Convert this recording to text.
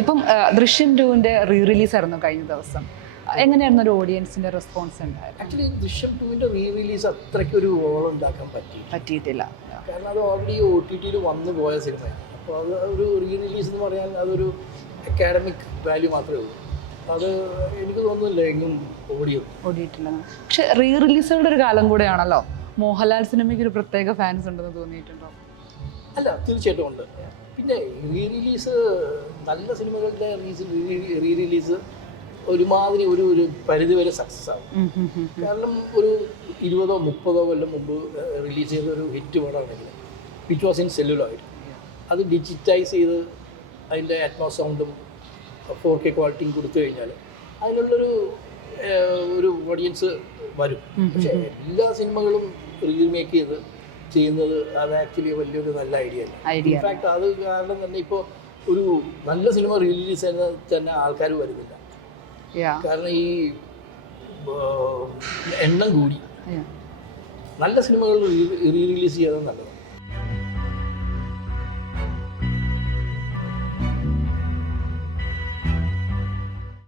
ഇപ്പം ദൃശ്യം 2-ന്റെ re release ആയിരുന്നു കഴിഞ്ഞ ദിവസം. എങ്ങനെയായിരുന്നു ഒരു ഓഡിയൻസിന്റെ റെസ്പോൺസ് ഉണ്ടായത്? ആക്ച്വലി ദൃശ്യം 2-ന്റെ റീ റിലീസ് അത്രയ്ക്കൊരു ഓളം ഉണ്ടാക്കാൻ പറ്റിയിട്ടില്ല. കാരണം അത് ഓൾറെഡി OTT-ൽ വന്നു പോയ സിനിമയാണ്. അപ്പോൾ അത് ഒരു റീ റിലീസ് എന്ന് പറയാൻ അതൊരു അക്കാഡമിക് വാല്യൂ മാത്രമേ ഉള്ളൂ. അത് എനിക്ക് തോന്നുന്നില്ല എങ്ങും ഓടിയിട്ടില്ല. പക്ഷെ റീ റിലീസുകളുടെ ഒരു കാലം കൂടെയാണല്ലോ. മോഹൻലാൽ സിനിമയ്ക്ക് ഒരു പ്രത്യേക ഫാൻസ് ഉണ്ടെന്ന് തോന്നിയിട്ടുണ്ടോ? അല്ല, തീർച്ചയായിട്ടും ഉണ്ട്. പിന്നെ റീ റിലീസ് നല്ല സിനിമകളുടെ റീ റിലീസ് ഒരുമാതിരി ഒരു പരിധി വരെ സക്സസ് ആവും. കാരണം ഒരു 20-30 കൊല്ലം മുമ്പ് റിലീസ് ചെയ്ത ഒരു ഹിറ്റ് പടമാണെങ്കിൽ വിച്ച് വാസ് ഇൻ സെല്ലുലോയിഡ്, അത് ഡിജിറ്റൈസ് ചെയ്ത് അതിൻ്റെ അറ്റ്മോസ് സൗണ്ടും 4K ക്വാളിറ്റിയും കൊടുത്തു കഴിഞ്ഞാൽ അതിനുള്ളൊരു ഓഡിയൻസ് വരും. പക്ഷേ എല്ലാ സിനിമകളും റീമേക്ക് ചെയ്യുന്നത് അത് ആക്ച്വലി വലിയൊരു നല്ല ഐഡിയ അല്ല. ഇൻഫാക്ട് അത് കാരണം തന്നെ ഇപ്പോൾ ഒരു നല്ല സിനിമ റിലീസ് ചെയ്യുന്ന തന്നെ ആൾക്കാർ വരുന്നില്ല. കാരണം ഈ എണ്ണം കൂടി. നല്ല സിനിമകൾ റീ റിലീസ് ചെയ്യാതെ നല്ലതാണ്.